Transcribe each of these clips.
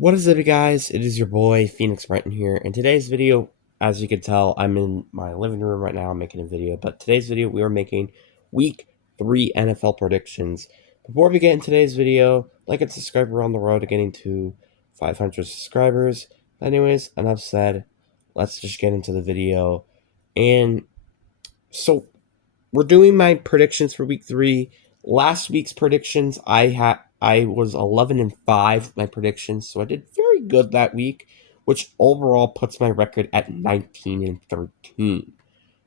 What is up, guys? It is your boy Phoenix Brenton here. In today's video, as you can tell, I'm in my living room right now. I'm making a video, but today's video we are making Week 3 NFL predictions. Before we get in today's video, like and subscribe. We're on the road to getting to 500 subscribers. But anyways, enough said. Let's just get into the video. And so we're doing my predictions for Week 3. Last week's predictions, I was 11-5 with my predictions, so I did very good that week, which overall puts my record at 19-13.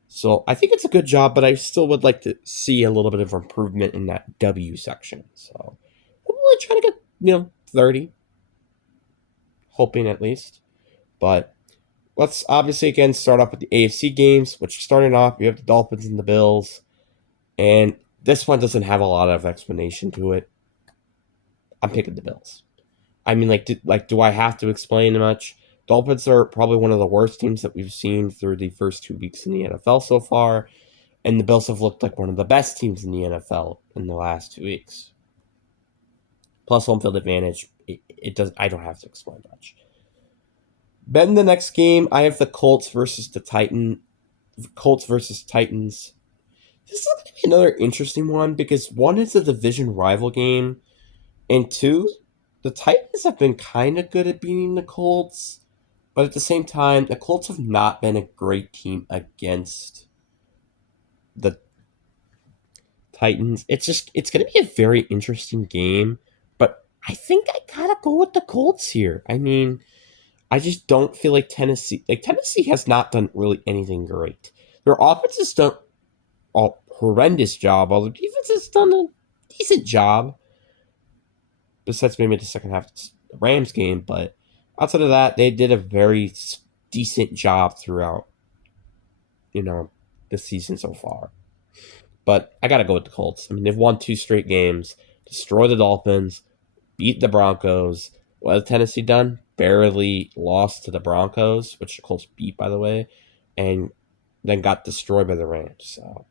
So I think it's a good job, but I still would like to see a little bit of improvement in that W section. So I'm really trying to get 30, hoping at least. But let's obviously again start off with the AFC games, which starting off, we have the Dolphins and the Bills. And this one doesn't have a lot of explanation to it. I'm picking the Bills. I mean, do I have to explain much? Dolphins are probably one of the worst teams that we've seen through the first 2 weeks in the NFL so far, and the Bills have looked like one of the best teams in the NFL in the last 2 weeks. Plus home field advantage. It does. I don't have to explain much. Then the next game, I have the Colts versus the Titans. Colts versus Titans. This is going to be another interesting one because one is a division rival game, and two, the Titans have been kind of good at beating the Colts, but at the same time, the Colts have not been a great team against the Titans. It's going to be a very interesting game, but I think I gotta go with the Colts here. I mean, I just don't feel like Tennessee has not done really anything great. Their offense has done a horrendous job, while the defense has done a decent job. Besides maybe the second half of the Rams game, but outside of that, they did a very decent job throughout, the season so far. But I gotta go with the Colts. I mean, they've won 2 straight games, destroyed the Dolphins, beat the Broncos. What has Tennessee done? Barely lost to the Broncos, which the Colts beat, by the way, and then got destroyed by the Rams. So,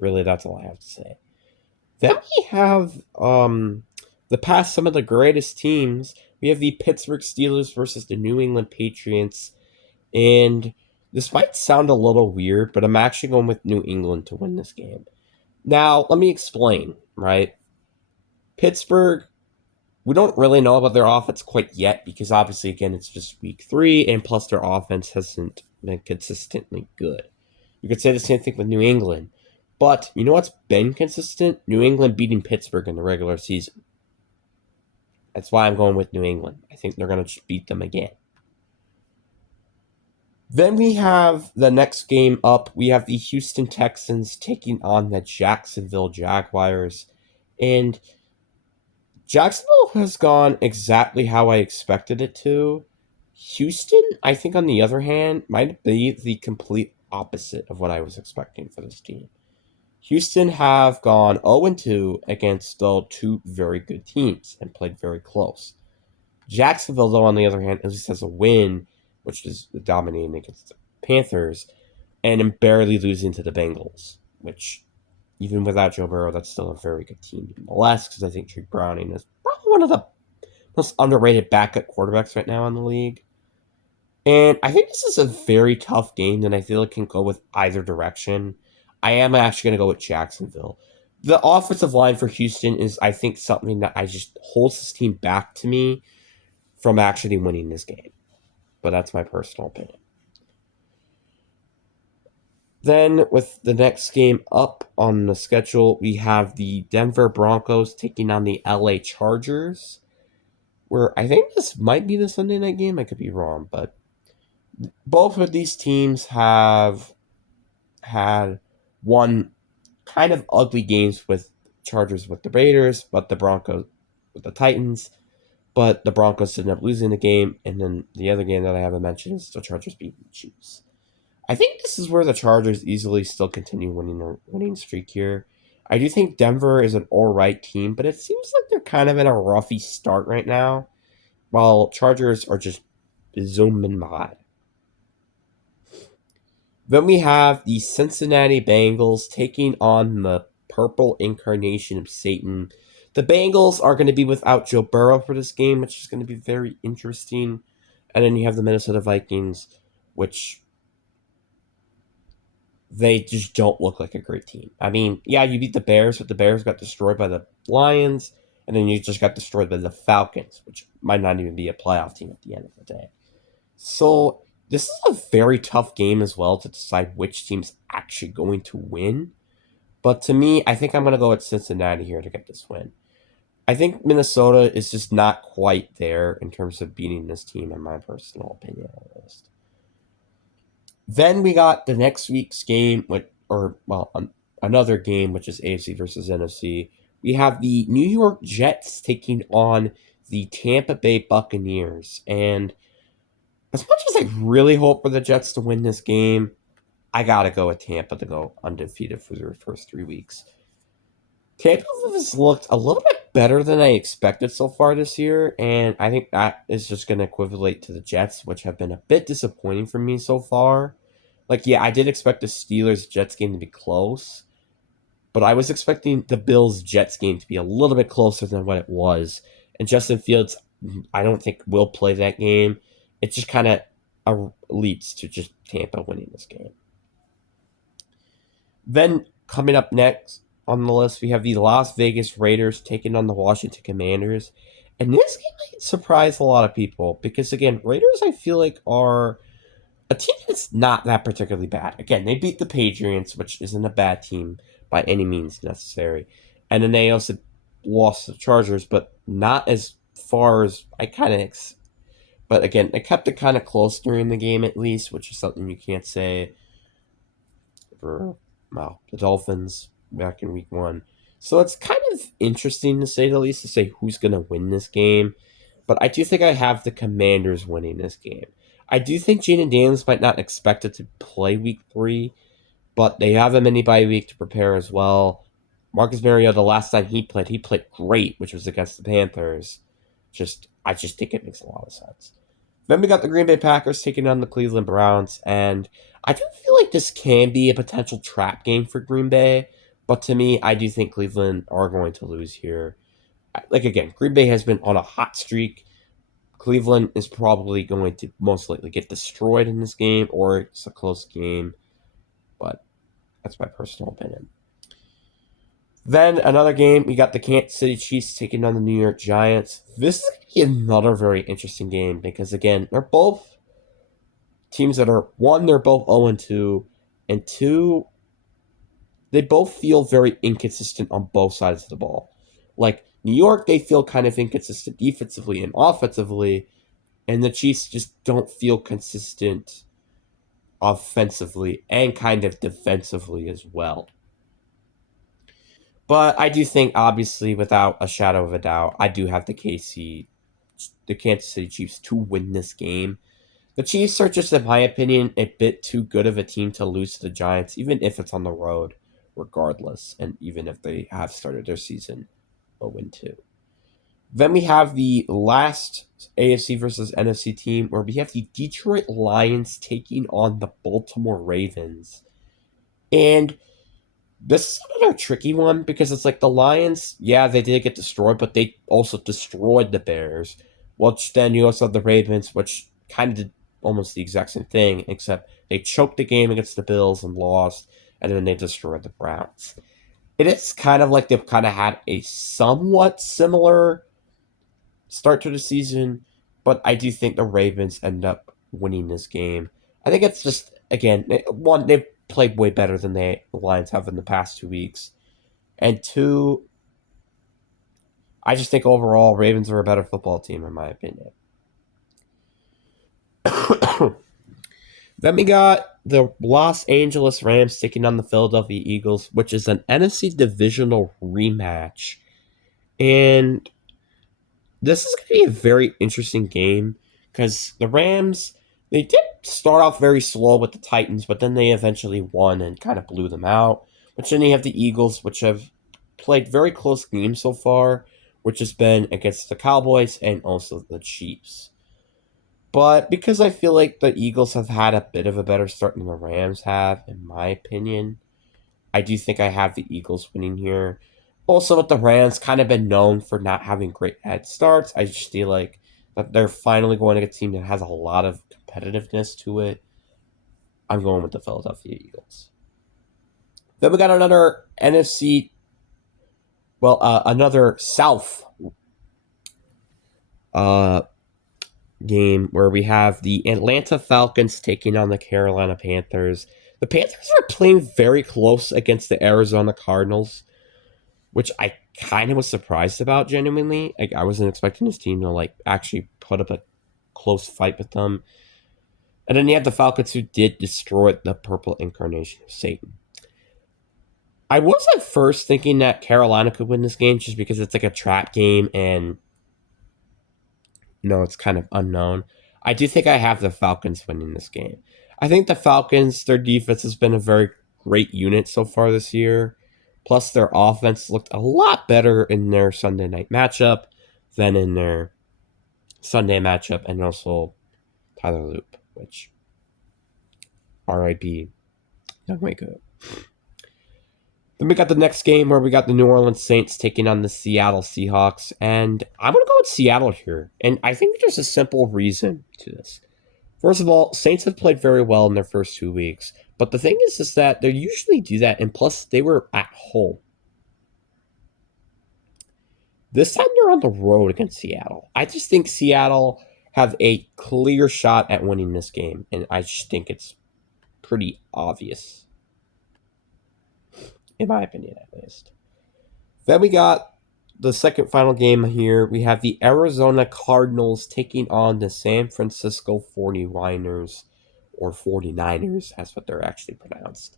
really, that's all I have to say. Then we have the past some of the greatest teams. We have the Pittsburgh Steelers versus the New England Patriots. And this might sound a little weird, but I'm actually going with New England to win this game. Now, let me explain, right? Pittsburgh, we don't really know about their offense quite yet because obviously, again, it's just week 3, and plus their offense hasn't been consistently good. You could say the same thing with New England. But you know what's been consistent? New England beating Pittsburgh in the regular season. That's why I'm going with New England. I think they're going to beat them again. Then we have the next game up. We have the Houston Texans taking on the Jacksonville Jaguars. And Jacksonville has gone exactly how I expected it to. Houston, I think, on the other hand, might be the complete opposite of what I was expecting for this team. Houston have gone 0-2 against still 2 very good teams and played very close. Jacksonville, though, on the other hand, at least has a win, which is dominating against the Panthers, and barely losing to the Bengals, which, even without Joe Burrow, that's still a very good team nonetheless, because I think Drake Browning is probably one of the most underrated backup quarterbacks right now in the league. And I think this is a very tough game that I feel it can go with either direction. I am actually going to go with Jacksonville. The offensive line for Houston is, I think, something that I just holds this team back to me from actually winning this game. But that's my personal opinion. Then, with the next game up on the schedule, we have the Denver Broncos taking on the LA Chargers, where I think this might be the Sunday night game. I could be wrong, but both of these teams have had one kind of ugly games with Chargers with the Raiders, but the Broncos with the Titans. But the Broncos ended up losing the game, and then the other game that I haven't mentioned is the Chargers beating the Chiefs. I think this is where the Chargers easily still continue winning their winning streak here. I do think Denver is an alright team, but it seems like they're kind of in a roughy start right now, while Chargers are just zooming by. Then we have the Cincinnati Bengals taking on the purple incarnation of Satan, The Bengals are going to be without Joe Burrow for this game, which is going to be very interesting. And then you have the Minnesota Vikings, which they just don't look like a great team. I mean, yeah, you beat the Bears, but the Bears got destroyed by the Lions, and then you just got destroyed by the Falcons, which might not even be a playoff team at the end of the day. So this is a very tough game as well to decide which team's actually going to win. But to me, I think I'm going to go with Cincinnati here to get this win. I think Minnesota is just not quite there in terms of beating this team, in my personal opinion, at least. Then we got the next week's game, another game, which is AFC versus NFC. We have the New York Jets taking on the Tampa Bay Buccaneers. And as much as I really hope for the Jets to win this game, I got to go with Tampa to go undefeated for their first 3 weeks. Tampa has looked a little bit better than I expected so far this year, and I think that is just going to equivalent to the Jets, which have been a bit disappointing for me so far. Like, yeah, I did expect the Steelers Jets game to be close, but I was expecting the Bills Jets game to be a little bit closer than what it was. And Justin Fields, I don't think will play that game. It just kind of leads to just Tampa winning this game. Then coming up next on the list, we have the Las Vegas Raiders taking on the Washington Commanders. And this game might surprise a lot of people because, again, Raiders, I feel like, are a team that's not that particularly bad. Again, they beat the Patriots, which isn't a bad team by any means necessary. And then they also lost the Chargers, but not as far as I kind of. But again, they kept it kind of close during the game at least, which is something you can't say for the Dolphins back in week 1. So it's kind of interesting to say the least to say who's going to win this game. But I do think I have the Commanders winning this game. I do think Jaden Daniels might not expect it to play week 3, but they have a mini bye week to prepare as well. Marcus Mariota, the last time he played great, which was against the Panthers. I just think it makes a lot of sense. Then we got the Green Bay Packers taking on the Cleveland Browns, and I do feel like this can be a potential trap game for Green Bay, but to me, I do think Cleveland are going to lose here. Like, again, Green Bay has been on a hot streak. Cleveland is probably going to most likely get destroyed in this game, or it's a close game, but that's my personal opinion. Then another game, we got the Kansas City Chiefs taking on the New York Giants. This is going to be another very interesting game because, again, they're both teams that are, one, they're both 0-2, and two, they both feel very inconsistent on both sides of the ball. Like, New York, they feel kind of inconsistent defensively and offensively, and the Chiefs just don't feel consistent offensively and kind of defensively as well. But I do think, obviously, without a shadow of a doubt, I do have the Kansas City Chiefs to win this game. The Chiefs are just, in my opinion, a bit too good of a team to lose to the Giants, even if it's on the road, regardless, and even if they have started their season 0-2. Then we have the last AFC versus NFC team, where we have the Detroit Lions taking on the Baltimore Ravens. And this is another tricky one because it's like the Lions, yeah, they did get destroyed, but they also destroyed the Bears. Which then you also have the Ravens, which kind of did almost the exact same thing, except they choked the game against the Bills and lost, and then they destroyed the Browns. It is kind of like they've kind of had a somewhat similar start to the season, but I do think the Ravens end up winning this game. I think it's just, again, one, they've played way better than the Lions have in the past 2 weeks. And two, I just think overall Ravens are a better football team in my opinion. Then we got the Los Angeles Rams taking on the Philadelphia Eagles, which is an NFC divisional rematch. And this is going to be a very interesting game because the Rams, they did start off very slow with the Titans, but then they eventually won and kind of blew them out. But then you have the Eagles, which have played very close games so far, which has been against the Cowboys and also the Chiefs. But because I feel like the Eagles have had a bit of a better start than the Rams have, in my opinion, I do think I have the Eagles winning here. Also, with the Rams, kind of been known for not having great head starts. I just feel like that they're finally going to get a team that has a lot of competitiveness to it. I'm going with the Philadelphia Eagles. Then we got another NFC, another South uh, game where we have the Atlanta Falcons taking on the Carolina Panthers. The Panthers are playing very close against the Arizona Cardinals, which I kind of was surprised about genuinely. Like, I wasn't expecting this team to actually put up a close fight with them. And then you have the Falcons, who did destroy the purple incarnation of Satan. I was at first thinking that Carolina could win this game just because it's like a trap game and it's kind of unknown. I do think I have the Falcons winning this game. I think the Falcons, their defense has been a very great unit so far this year. Plus, their offense looked a lot better in their Sunday night matchup than in their Sunday matchup, and also Tyler Loop, which RIP, young Waco. Then we got the next game where we got the New Orleans Saints taking on the Seattle Seahawks, and I'm going to go with Seattle here. And I think there's a simple reason to this. First of all, Saints have played very well in their first 2 weeks, but the thing is that they usually do that, and plus they were at home. This time they're on the road against Seattle. I just think Seattle have a clear shot at winning this game, and I just think it's pretty obvious, in my opinion at least. Then we got the second final game here. We have the Arizona Cardinals taking on the San Francisco 49ers, or 49ers, that's what they're actually pronounced.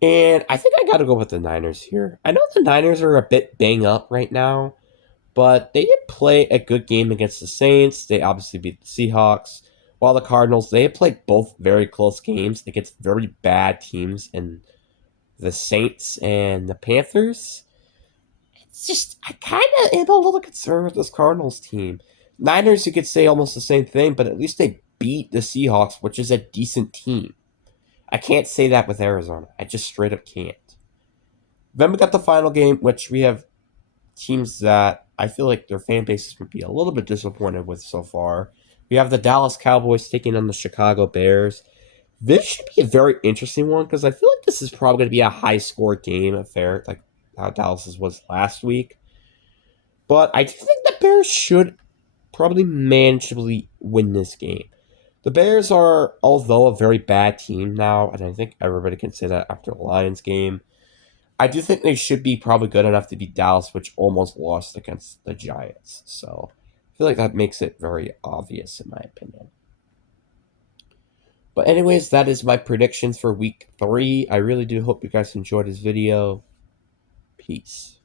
And I think I got to go with the Niners here. I know the Niners are a bit bang up right now, but they did play a good game against the Saints. They obviously beat the Seahawks. While the Cardinals, they have played both very close games against very bad teams, and the Saints and the Panthers. It's just, I kind of am a little concerned with this Cardinals team. Niners, you could say almost the same thing, but at least they beat the Seahawks, which is a decent team. I can't say that with Arizona. I just straight up can't. Then we got the final game, which we have teams that I feel like their fan bases would be a little bit disappointed with so far. We have the Dallas Cowboys taking on the Chicago Bears. This should be a very interesting one because I feel like this is probably going to be a high score game affair, like how Dallas's was last week. But I do think the Bears should probably manageably win this game. The Bears are, although a very bad team now, and I think everybody can say that after the Lions game, I do think they should be probably good enough to beat Dallas, which almost lost against the Giants. So I feel like that makes it very obvious in my opinion. But anyways, that is my predictions for week 3. I really do hope you guys enjoyed this video. Peace.